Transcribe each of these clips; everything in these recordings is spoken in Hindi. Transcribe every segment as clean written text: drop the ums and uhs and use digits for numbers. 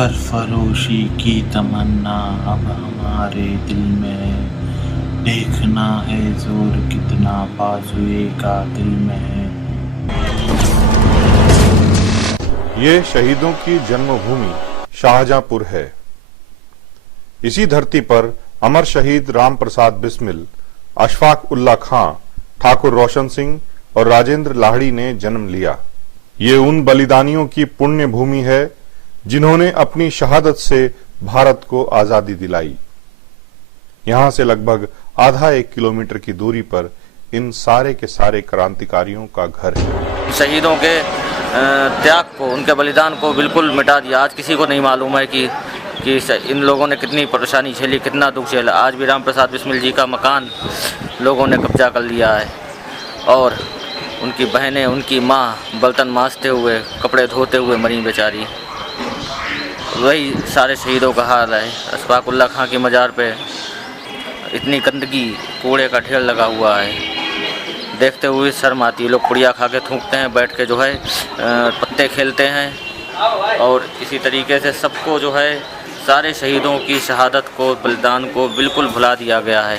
सरफरोशी की तमन्ना अब हमारे दिल में है, देखना है जोर कितना बाजुए का दिल में है। ये शहीदों की जन्मभूमि शाहजहांपुर है। इसी धरती पर अमर शहीद राम प्रसाद बिस्मिल, अशफाक उल्ला खां, ठाकुर रोशन सिंह और राजेंद्र लाहिड़ी ने जन्म लिया। ये उन बलिदानियों की पुण्य भूमि है जिन्होंने अपनी शहादत से भारत को आजादी दिलाई। यहाँ से लगभग आधा 1 किलोमीटर की दूरी पर इन सारे के सारे क्रांतिकारियों का घर है। शहीदों के त्याग को, उनके बलिदान को बिल्कुल मिटा दिया। आज किसी को नहीं मालूम है कि इन लोगों ने कितनी परेशानी झेली, कितना दुख झेला। आज भी राम प्रसाद बिस्मिल जी का मकान लोगों ने कब्जा कर लिया है और उनकी बहनें, उनकी माँ बर्तन मांजते हुए, कपड़े धोते हुए मरी बेचारी। वही सारे शहीदों का हाल है। अशफाक उल्ला खां की मज़ार पे इतनी गंदगी, कूड़े का ढेर लगा हुआ है, देखते हुए शर्म आती है। लोग पुड़िया खा के थूकते हैं, बैठ के जो है पत्ते खेलते हैं और इसी तरीके से सबको जो है सारे शहीदों की शहादत को, बलिदान को बिल्कुल भुला दिया गया है।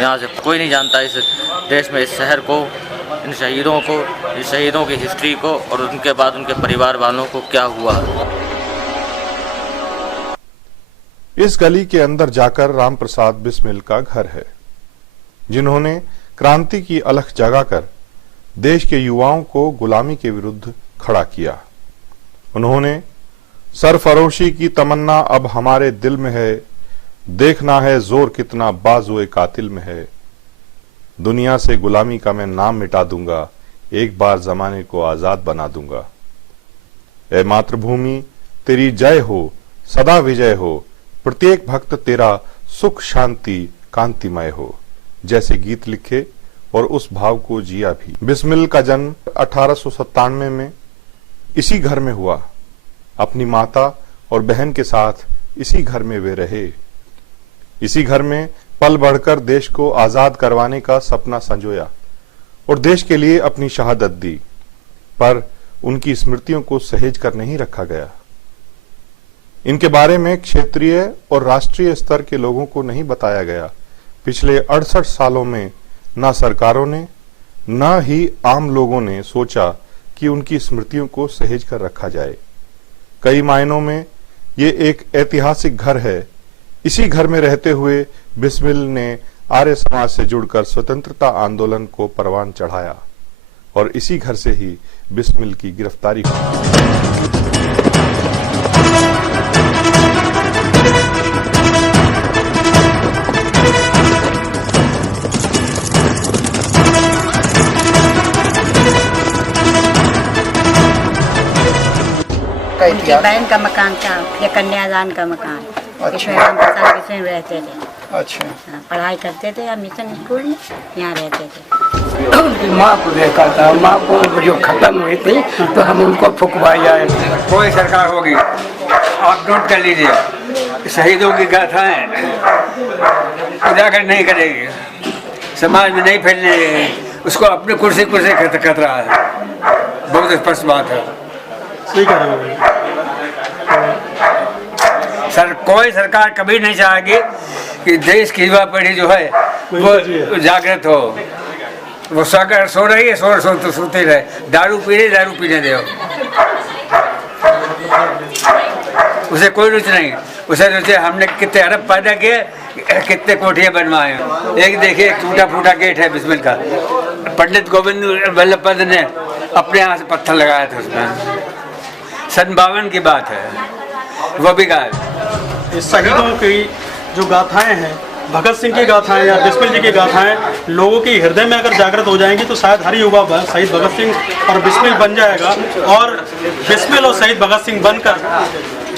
यहाँ से कोई नहीं जानता इस देश में, इस शहर को, इन शहीदों को, इस शहीदों की हिस्ट्री को और उनके बाद उनके परिवार वालों को क्या हुआ। इस गली के अंदर जाकर राम प्रसाद बिस्मिल का घर है, जिन्होंने क्रांति की अलख जगाकर देश के युवाओं को गुलामी के विरुद्ध खड़ा किया। उन्होंने सरफरोशी की तमन्ना अब हमारे दिल में है, देखना है जोर कितना बाजुए कातिल में है। दुनिया से गुलामी का मैं नाम मिटा दूंगा, एक बार जमाने को आजाद बना दूंगा। ऐ मातृभूमि तेरी जय हो, सदा विजय हो, प्रत्येक भक्त तेरा सुख शांति कांतिमय हो, जैसे गीत लिखे और उस भाव को जिया भी। बिस्मिल का जन्म 1897 में इसी घर में हुआ। अपनी माता और बहन के साथ इसी घर में वे रहे। इसी घर में पल बढ़कर देश को आजाद करवाने का सपना संजोया और देश के लिए अपनी शहादत दी, पर उनकी स्मृतियों को सहेज कर नहीं रखा गया। इनके बारे में क्षेत्रीय और राष्ट्रीय स्तर के लोगों को नहीं बताया गया। पिछले 68 सालों में न सरकारों ने, न ही आम लोगों ने सोचा कि उनकी स्मृतियों को सहेज कर रखा जाए। कई मायनों में ये एक ऐतिहासिक घर है। इसी घर में रहते हुए बिस्मिल ने आर्य समाज से जुड़कर स्वतंत्रता आंदोलन को परवान चढ़ाया और इसी घर से ही बिस्मिल की गिरफ्तारी हुई। उनकी बहन का मकान था, या कन्यादान का मकान। इसमें राम प्रसाद बिस्मिल रहते थे। अच्छा। पढ़ाई करते थे मिशन स्कूल में, यहाँ रहते थे। उनकी माँ को देखा था, माँ को जो खत्म हुई थी तो हम उनको फुकवाया है। कोई सरकार होगी, आप नोट कर लीजिए, शहीदों की गाथाएं उजागर नहीं करेगी, समाज में नहीं फैलने देगी, उसको अपने कुर्सी खतरा है। बहुत स्पष्ट बात है। सही कह रहे हैं। कोई सरकार कभी नहीं चाहेगी कि देश की युवा पीढ़ी जो है वो जागृत हो। वो सो रही है, तो सोते रहे, दारू पीने दो, उसे कोई रुचि नहीं। उसे रुचि हमने कितने अरब पैदा किए, कितने कोठियाँ बनवाए। एक देखिए, एक टूटा फूटा गेट है बिस्मिल का, पंडित गोविंद वल्लभ पंत ने अपने यहाँ से पत्थर लगाया था उसमें। 52 की बात है, वो भी गायब। इस शहीदों की जो गाथाएं हैं, भगत सिंह की गाथाएं या बिस्मिल जी की गाथाएं लोगों के हृदय में अगर जागृत हो जाएंगी तो शायद हर युवा शहीद भगत सिंह और बिस्मिल बन जाएगा और बिस्मिल और शहीद भगत सिंह बनकर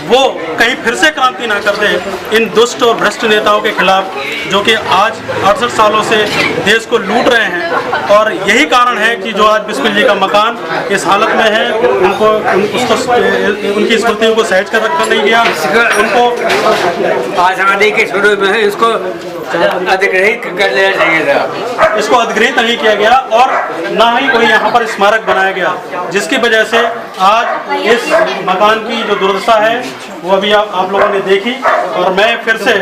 वो कहीं फिर से क्रांति ना कर दे इन दुष्ट और भ्रष्ट नेताओं के खिलाफ, जो कि आज 68 सालों से देश को लूट रहे हैं। और यही कारण है कि जो आज बिस्मिल जी का मकान इस हालत में है, उनकी स्मृतियों को सहेज कर रखा नहीं गया। उनको आज़ादी के शुरू में उसको अधिग्रहित कर लेना चाहिए था। इसको अधिग्रहित नहीं किया गया और ना ही कोई यहाँ पर स्मारक बनाया गया, जिसकी वजह से आज इस मकान की जो दुर्दशा है वो अभी आप लोगों ने देखी। और मैं फिर से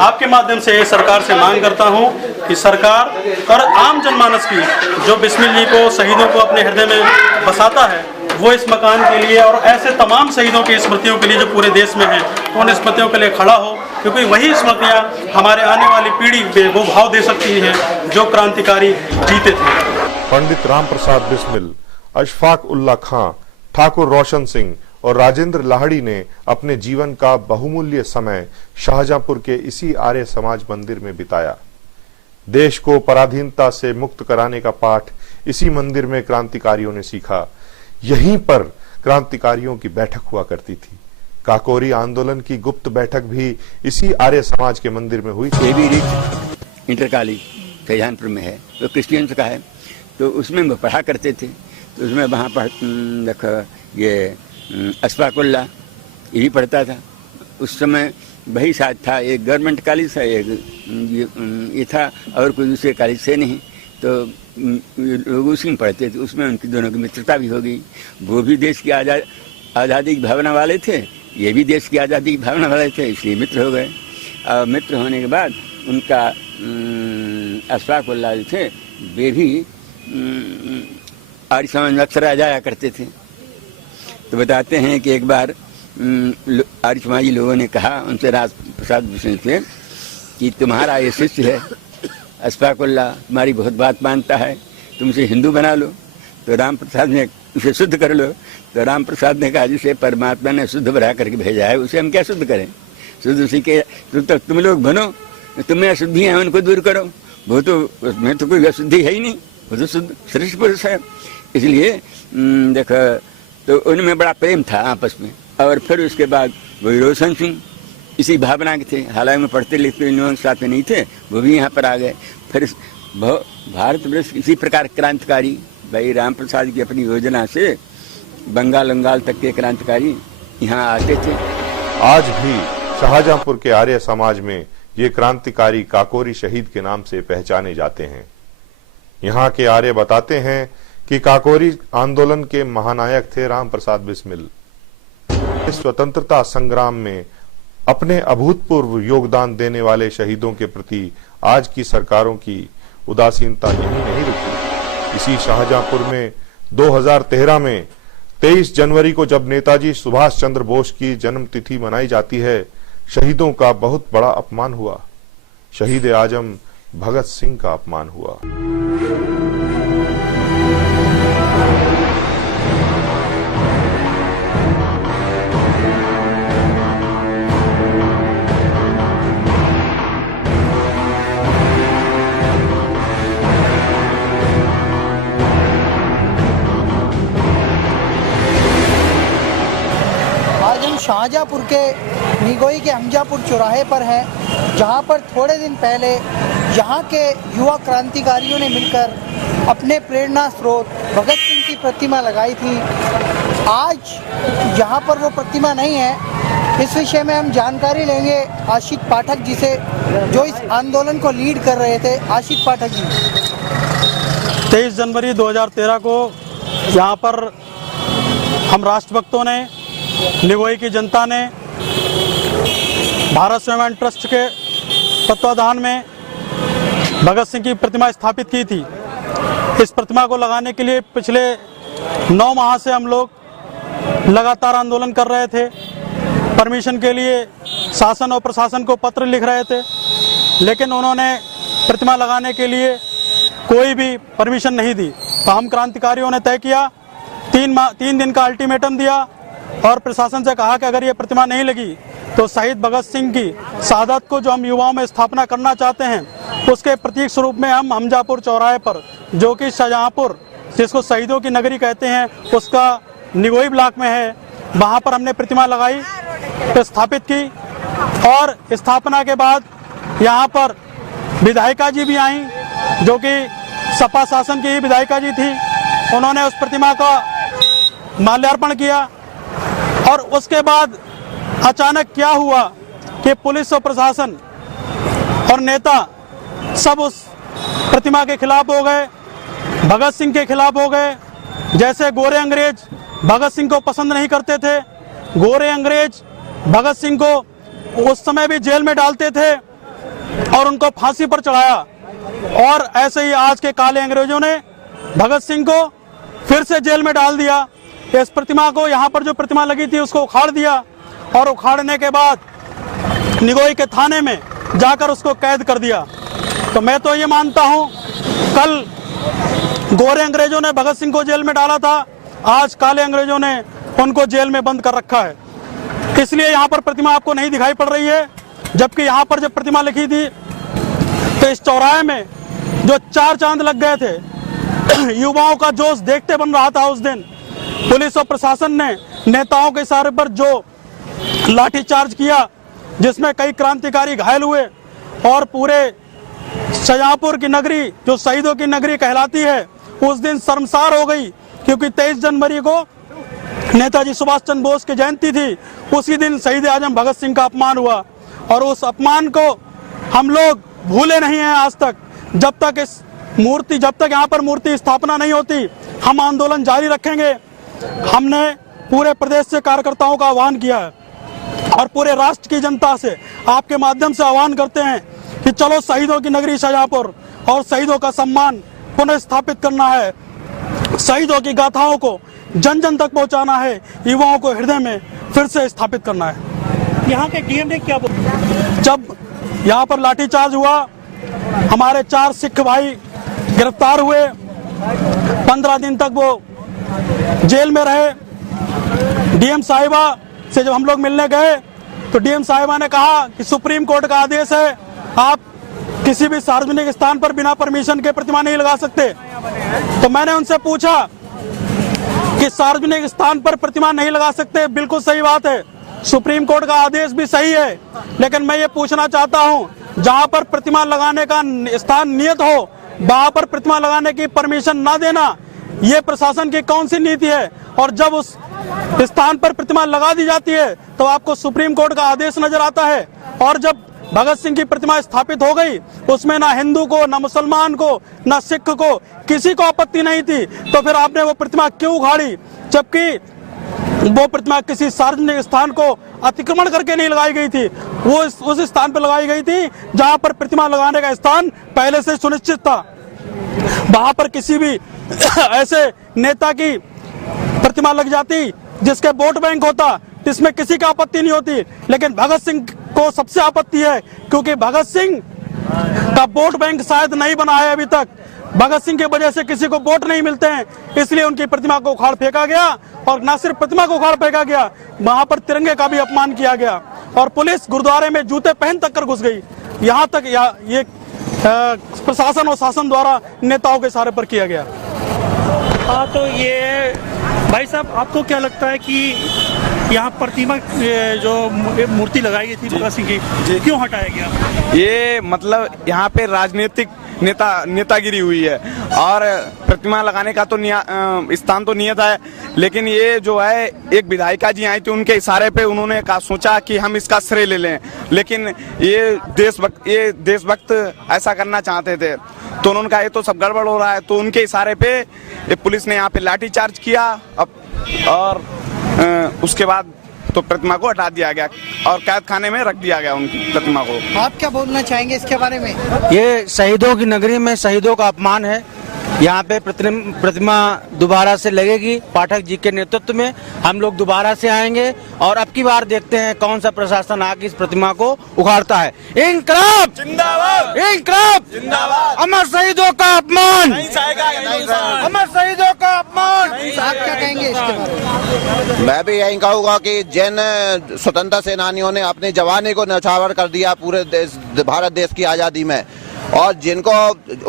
आपके माध्यम से सरकार से मांग करता हूँ कि सरकार और आम जनमानस की जो बिस्मिल जी को, शहीदों को अपने हृदय में बसाता है, वो इस मकान के लिए और ऐसे तमाम शहीदों की स्मृतियों के लिए जो पूरे देश में हैं, उन स्मृतियों के लिए खड़ा हो, क्योंकि वही स्मृतियाँ हमारे आने वाली पीढ़ी पे वो भाव दे सकती हैं जो क्रांतिकारी जीते थे। पंडित राम प्रसाद बिस्मिल, अशफाक उल्ला खां, ठाकुर रोशन सिंह और राजेंद्र लाहड़ी ने अपने जीवन का बहुमूल्य समय शाहजहांपुर के इसी आर्य समाज मंदिर में बिताया। देश को पराधीनता से मुक्त कराने का पाठ इसी मंदिर में क्रांतिकारियों ने सीखा। यहीं पर क्रांतिकारियों की बैठक हुआ करती थी। काकोरी आंदोलन की गुप्त बैठक भी इसी आर्य समाज के मंदिर में हुई। इंटर कॉलेज शाहजहांपुर में है, तो क्रिश्चियंस का है, तो उसमें वो पढ़ा करते थे। तो उसमें वहाँ पर देखो ये अशफाकुल्ला यही पढ़ता था। उस समय वही साथ था, एक गवर्नमेंट कॉलेज था, एक ये था, और कोई दूसरे कॉलेज से नहीं। तो लोग उसी में पढ़ते थे, उसमें उनकी दोनों की मित्रता भी हो गई। वो भी देश की आज़ादी की भावना वाले थे, ये भी देश की आज़ादी की भावना वाले थे, इसलिए मित्र हो गए। और मित्र होने के बाद उनका अशफाकुल्ला जो थे, वे भी आर्य समाज में अक्सर आ जाया करते थे। तो बताते हैं कि एक बार आर्य समाजी लोगों ने कहा उनसे, राज प्रसाद बिस्मिल से, कि तुम्हारा ये शिष्य है अशफाकुल्ला, तुम्हारी बहुत बात मानता है, तुम उसे हिंदू बना लो। तो राम प्रसाद ने उसे शुद्ध कर लो। तो राम प्रसाद ने कहा, जिसे परमात्मा ने शुद्ध बना करके भेजा है, उसे हम क्या शुद्ध करें? शुद्ध उसी के, तुम लोग बनो, तुम्हें अशुद्धियाँ हैं उनको दूर करो। वो तो उसमें तो कोई अशुद्धि है ही नहीं, वो तो शुद्ध श्रेष्ठ पुरुष है। इसलिए देखो, तो उनमें बड़ा प्रेम था आपस में। और फिर उसके बाद वही रोशन सिंह इसी भावना के थे, हालांकि में पढ़ते लिखते इन लोगों के साथ में नहीं थे, वो भी यहाँ पर आ गए। फिर भारतवर्ष इसी प्रकार क्रांतिकारी भाई राम प्रसाद की अपनी योजना से बंगाल तक के क्रांतिकारी यहाँ आते थे। आज भी शाहजहांपुर के आर्य समाज में ये क्रांतिकारी काकोरी शहीद के नाम से पहचाने जाते हैं। यहाँ के आर्य बताते हैं कि काकोरी आंदोलन के महानायक थे राम प्रसाद बिस्मिल। इस स्वतंत्रता संग्राम में अपने अभूतपूर्व योगदान देने वाले शहीदों के प्रति आज की सरकारों की उदासीनता यहीं नहीं रुकी। इसी शाहजहांपुर में 2013 में 23 जनवरी को जब नेताजी सुभाष चंद्र बोस की जन्म तिथि मनाई जाती है, शहीदों का बहुत बड़ा अपमान हुआ। शहीद आजम भगत सिंह का अपमान हुआ। शाहजहांपुर के निगोई के हमजापुर चौराहे पर है, जहां पर थोड़े दिन पहले यहां के युवा क्रांतिकारियों ने मिलकर अपने प्रेरणा स्रोत भगत सिंह की प्रतिमा लगाई थी। आज यहां पर वो प्रतिमा नहीं है। इस विषय में हम जानकारी लेंगे आशित पाठक जी से, जो इस आंदोलन को लीड कर रहे थे। आशित पाठक जी। 23 जनवरी 2013 को यहाँ पर हम राष्ट्रभक्तों ने, निगोई की जनता ने भारत स्वाभिमान ट्रस्ट के तत्वाधान में भगत सिंह की प्रतिमा स्थापित की थी। इस प्रतिमा को लगाने के लिए पिछले 9 माह से हम लोग लगातार आंदोलन कर रहे थे। परमिशन के लिए शासन और प्रशासन को पत्र लिख रहे थे, लेकिन उन्होंने प्रतिमा लगाने के लिए कोई भी परमिशन नहीं दी। तो हम क्रांतिकारियों ने तय किया, 3 दिन का अल्टीमेटम दिया और प्रशासन से कहा कि अगर ये प्रतिमा नहीं लगी तो शहीद भगत सिंह की शहादत को जो हम युवाओं में स्थापना करना चाहते हैं, उसके प्रतीक स्वरूप में हम हमजापुर चौराहे पर, जो कि शाहजहांपुर जिसको शहीदों की नगरी कहते हैं, उसका निगोई ब्लॉक में है, वहाँ पर हमने प्रतिमा लगाई, स्थापित की। और स्थापना के बाद यहाँ पर विधायिका जी भी आई, जो कि सपा शासन की ही विधायिका जी थी। उन्होंने उस प्रतिमा का माल्यार्पण किया। और उसके बाद अचानक क्या हुआ कि पुलिस और प्रशासन और नेता सब उस प्रतिमा के खिलाफ हो गए, भगत सिंह के खिलाफ हो गए। जैसे गोरे अंग्रेज भगत सिंह को पसंद नहीं करते थे, गोरे अंग्रेज भगत सिंह को उस समय भी जेल में डालते थे और उनको फांसी पर चढ़ाया, और ऐसे ही आज के काले अंग्रेजों ने भगत सिंह को फिर से जेल में डाल दिया। इस प्रतिमा को, यहाँ पर जो प्रतिमा लगी थी उसको उखाड़ दिया, और उखाड़ने के बाद निगोई के थाने में जाकर उसको कैद कर दिया। तो मैं तो ये मानता हूँ, कल गोरे अंग्रेजों ने भगत सिंह को जेल में डाला था, आज काले अंग्रेजों ने उनको जेल में बंद कर रखा है। इसलिए यहाँ पर प्रतिमा आपको नहीं दिखाई पड़ रही है, जबकि यहाँ पर जब प्रतिमा लिखी थी तो इस चौराहे में जो 4 चांद लग गए थे, युवाओं का जोश देखते बन रहा था। उस दिन पुलिस और प्रशासन ने नेताओं के इशारे पर जो लाठीचार्ज किया, जिसमें कई क्रांतिकारी घायल हुए, और पूरे शाहजहांपुर की नगरी जो शहीदों की नगरी कहलाती है उस दिन शर्मसार हो गई, क्योंकि 23 जनवरी को नेताजी सुभाष चंद्र बोस की जयंती थी। उसी दिन शहीद आजम भगत सिंह का अपमान हुआ, और उस अपमान को हम लोग भूले नहीं हैं आज तक। जब तक यहाँ पर मूर्ति स्थापना नहीं होती, हम आंदोलन जारी रखेंगे। हमने पूरे प्रदेश से कार्यकर्ताओं का आह्वान किया है और पूरे राष्ट्र की जनता से आपके माध्यम से आह्वान करते हैं कि चलो शहीदों की नगरी शाहजहांपुर और शहीदों का सम्मान पुनः स्थापित करना है। शहीदों की गाथाओं को जन जन तक पहुंचाना है, युवाओं को हृदय में फिर से स्थापित करना है। यहाँ के डीएम ने क्या बोला? जब यहाँ पर लाठीचार्ज हुआ, हमारे 4 सिख भाई गिरफ्तार हुए, 15 दिन तक वो जेल में रहे। डीएम साहिबा से जब हम लोग मिलने गए तो डीएम साहिबा ने कहा कि सुप्रीम कोर्ट का आदेश है, आप किसी भी सार्वजनिक स्थान पर बिना परमिशन के प्रतिमा नहीं लगा सकते। तो मैंने उनसे पूछा कि सार्वजनिक स्थान पर प्रतिमा नहीं लगा सकते, बिल्कुल सही बात है, सुप्रीम कोर्ट का आदेश भी सही है, लेकिन मैं ये पूछना चाहता हूँ, जहाँ पर प्रतिमा लगाने का स्थान नियत हो वहाँ पर प्रतिमा लगाने की परमिशन ना देना, ये प्रशासन की कौन सी नीति है? और जब उस स्थान पर प्रतिमा लगा दी जाती है तो आपको सुप्रीम कोर्ट का आदेश नजर आता है। और जब भगत सिंह की प्रतिमा स्थापित हो गई, उसमें ना हिंदू को, ना मुसलमान को, ना सिख को, किसी को आपत्ति नहीं थी, तो फिर आपने वो प्रतिमा क्यों उखाड़ी? जबकि वो प्रतिमा किसी सार्वजनिक स्थान को अतिक्रमण करके नहीं लगाई गई थी, वो उस स्थान पर लगाई गई थी जहां पर प्रतिमा लगाने का स्थान पहले से सुनिश्चित था। वहां पर किसी भी ऐसे नेता की प्रतिमा लग जाती जिसके वोट बैंक होता, जिसमें किसी का आपत्ति नहीं होती, लेकिन भगत सिंह को सबसे आपत्ति है, क्योंकि भगत सिंह का वोट बैंक शायद नहीं बना है अभी तक। भगत सिंह की वजह से किसी को वोट नहीं मिलते हैं, इसलिए उनकी प्रतिमा को उखाड़ फेंका गया, और न सिर्फ प्रतिमा को उखाड़ फेंका गया, वहां पर तिरंगे का भी अपमान किया गया, और पुलिस गुरुद्वारे में जूते पहन तक कर घुस गई। यहाँ तक ये प्रशासन और शासन द्वारा नेताओं के इशारे पर किया गया। हाँ, तो ये भाई साहब, आपको क्या लगता है कि यहाँ प्रतिमा जो मूर्ति लगाई गई थी भगत सिंह की, क्यों हटाया गया? ये मतलब यहाँ पे राजनीतिक नेतागिरी हुई है, और प्रतिमा लगाने का तो स्थान तो नियत है, लेकिन ये जो है एक विधायिका जी आई थी, उनके इशारे पे उन्होंने सोचा कि हम इसका श्रेय ले लें, लेकिन ये देशभक्त ऐसा करना चाहते थे, तो उन्होंने कहा ये तो सब गड़बड़ हो रहा है, तो उनके इशारे पे पुलिस ने यहाँ पे लाठीचार्ज किया, और उसके बाद तो प्रतिमा को हटा दिया गया और कैद खाने में रख दिया गया उनकी प्रतिमा को। आप क्या बोलना चाहेंगे इसके बारे में? ये शहीदों की नगरी में शहीदों का अपमान है। यहाँ पे प्रतिमा दोबारा से लगेगी, पाठक जी के नेतृत्व में हम लोग दोबारा से आएंगे, और अब की बार देखते हैं कौन सा प्रशासन आके इस प्रतिमा को उखाड़ता है। इंकलाब जिंदाबाद, इंकलाब जिंदाबाद, अमर शहीदों का अपमान, अमर शहीदों का अपमान। आप क्या कहेंगे इसके बारे में? मैं भी यही कहूँगा कि जिन स्वतंत्रता सेनानियों ने अपनी जवानी को न्यौछावर कर दिया पूरे भारत देश की आज़ादी में, और जिनको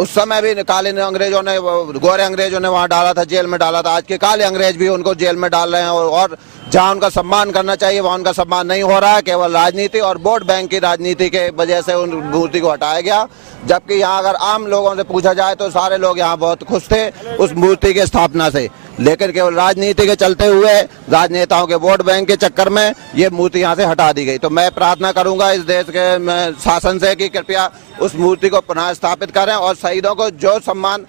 उस समय भी काले अंग्रेजों ने, गोरे अंग्रेजों ने वहाँ डाला था, जेल में डाला था, आज के काले अंग्रेज भी उनको जेल में डाल रहे हैं, और जहां उनका सम्मान करना चाहिए वहां उनका सम्मान नहीं हो रहा है। केवल राजनीति और वोट बैंक की राजनीति के वजह से उन मूर्ति को हटाया गया, जबकि यहाँ अगर आम लोगों से पूछा जाए तो सारे लोग यहाँ बहुत खुश थे उस मूर्ति की स्थापना से, लेकिन केवल राजनीति के चलते हुए राजनेताओं के वोट बैंक के चक्कर में ये मूर्ति यहाँ से हटा दी गई। तो मैं प्रार्थना करूंगा इस देश के शासन से कि कृपया उस मूर्ति को पुनः स्थापित करें और शहीदों को जो सम्मान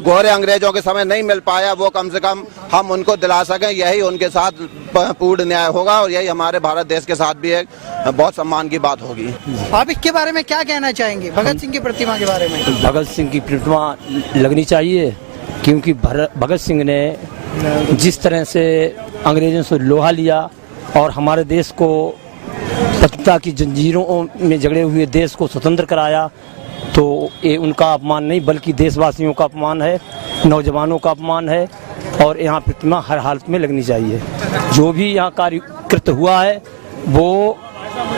गोरे अंग्रेजों के समय नहीं मिल पाया वो कम से कम हम उनको दिला सकें। यही उनके साथ पूर्ण न्याय होगा और यही हमारे भारत देश के साथ भी एक बहुत सम्मान की बात होगी। आप इसके बारे में क्या कहना चाहेंगे, भगत सिंह की प्रतिमा के बारे में? भगत सिंह की प्रतिमा लगनी चाहिए, क्योंकि भगत सिंह ने जिस तरह से अंग्रेजों से लोहा लिया और हमारे देश को सत्ता की जंजीरों में जकड़े हुए देश को स्वतंत्र कराया, तो ये उनका अपमान नहीं बल्कि देशवासियों का अपमान है, नौजवानों का अपमान है। और यहाँ प्रतिमा हर हालत में लगनी चाहिए। जो भी यहाँ कार्यकृत हुआ है वो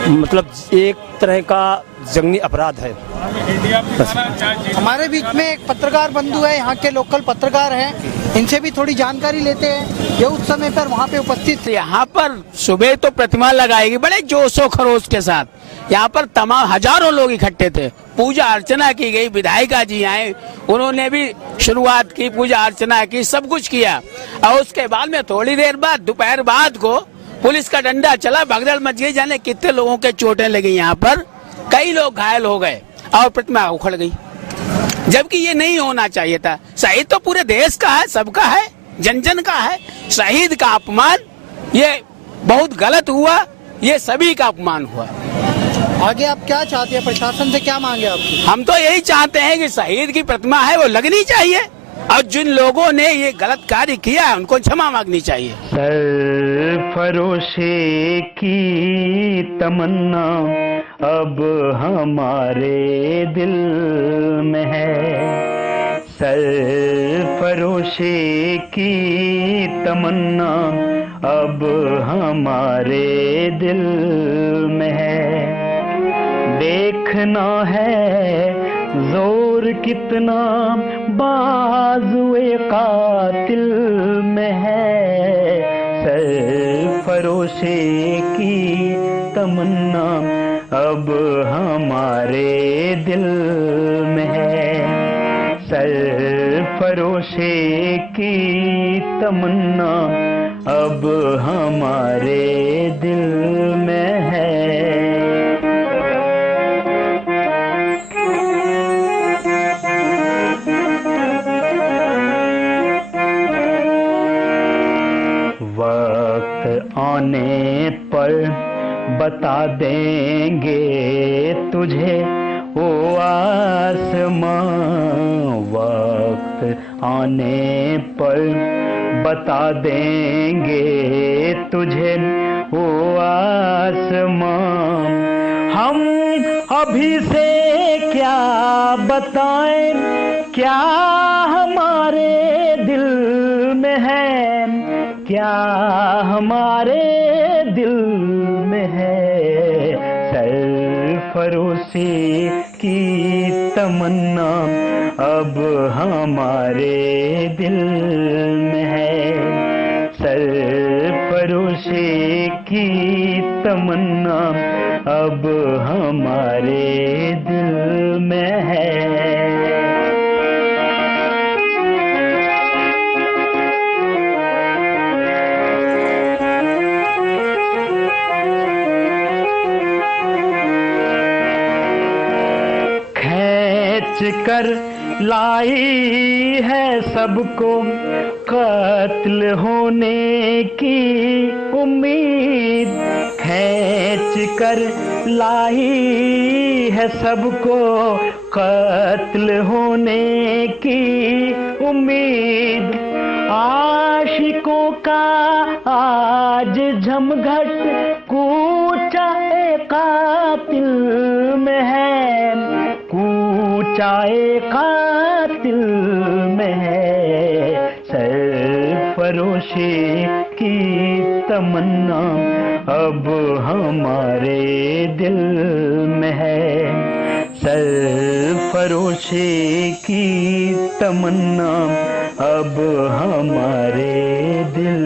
मतलब एक तरह का जंगी अपराध है। हमारे बीच में एक पत्रकार बंधु है, यहाँ के लोकल पत्रकार हैं, इनसे भी थोड़ी जानकारी लेते हैं। ये उस समय पर वहाँ पे उपस्थित थे। यहाँ पर सुबह तो प्रतिमा लगाएगी बड़े जोशो खरोश के साथ, यहाँ पर तमाम हजारों लोग इकट्ठे थे, पूजा अर्चना की गई, विधायिका जी आए, उन्होंने भी शुरुआत की, पूजा अर्चना की, सब कुछ किया। और उसके बाद में थोड़ी देर बाद दोपहर बाद को पुलिस का डंडा चला, भगदड़ मच गई, जाने कितने लोगों के चोटें लगी, यहाँ पर कई लोग घायल हो गए और प्रतिमा उखड़ गई, जबकि ये नहीं होना चाहिए था। शहीद तो पूरे देश का है, सबका है, जन जन का है। शहीद का अपमान ये बहुत गलत हुआ, ये सभी का अपमान हुआ। आगे आप क्या चाहते हैं, प्रशासन से क्या मांगे आप? हम तो यही चाहते हैं कि शहीद की प्रतिमा है वो लगनी चाहिए और जिन लोगों ने ये गलत कार्य किया है उनको क्षमा मांगनी चाहिए। सरफरोशी की तमन्ना अब हमारे दिल में है, सरफरोशी की तमन्ना अब हमारे दिल में है। देखना है जोर कितना बाजुए कातिल में है, सरफरोशी की तमन्ना अब हमारे दिल में है, सरफरोशी की तमन्ना अब हमारे दिल में है। वक्त आने पर बता देंगे तुझे ओ आसमां, वक्त आने पर बता देंगे तुझे ओ आसमां। हम अभी से क्या बताएं, क्या हमारे दिल में है, क्या हमारे दिल में है, सरफरोशी की तमन्ना अब हमारे दिल में है, सरफरोशी की तमन्ना अब हमारे दिल में है। कर लाई है सबको कत्ल होने की उम्मीद, खींच कर लाई है सबको कत्ल होने की उम्मीद। आशिकों का आज जमघट कूचा कातिल में है, कूचाए कातिल में है, सरफरोशी की तमन्ना अब हमारे दिल में है, सरफरोशी की तमन्ना अब हमारे दिल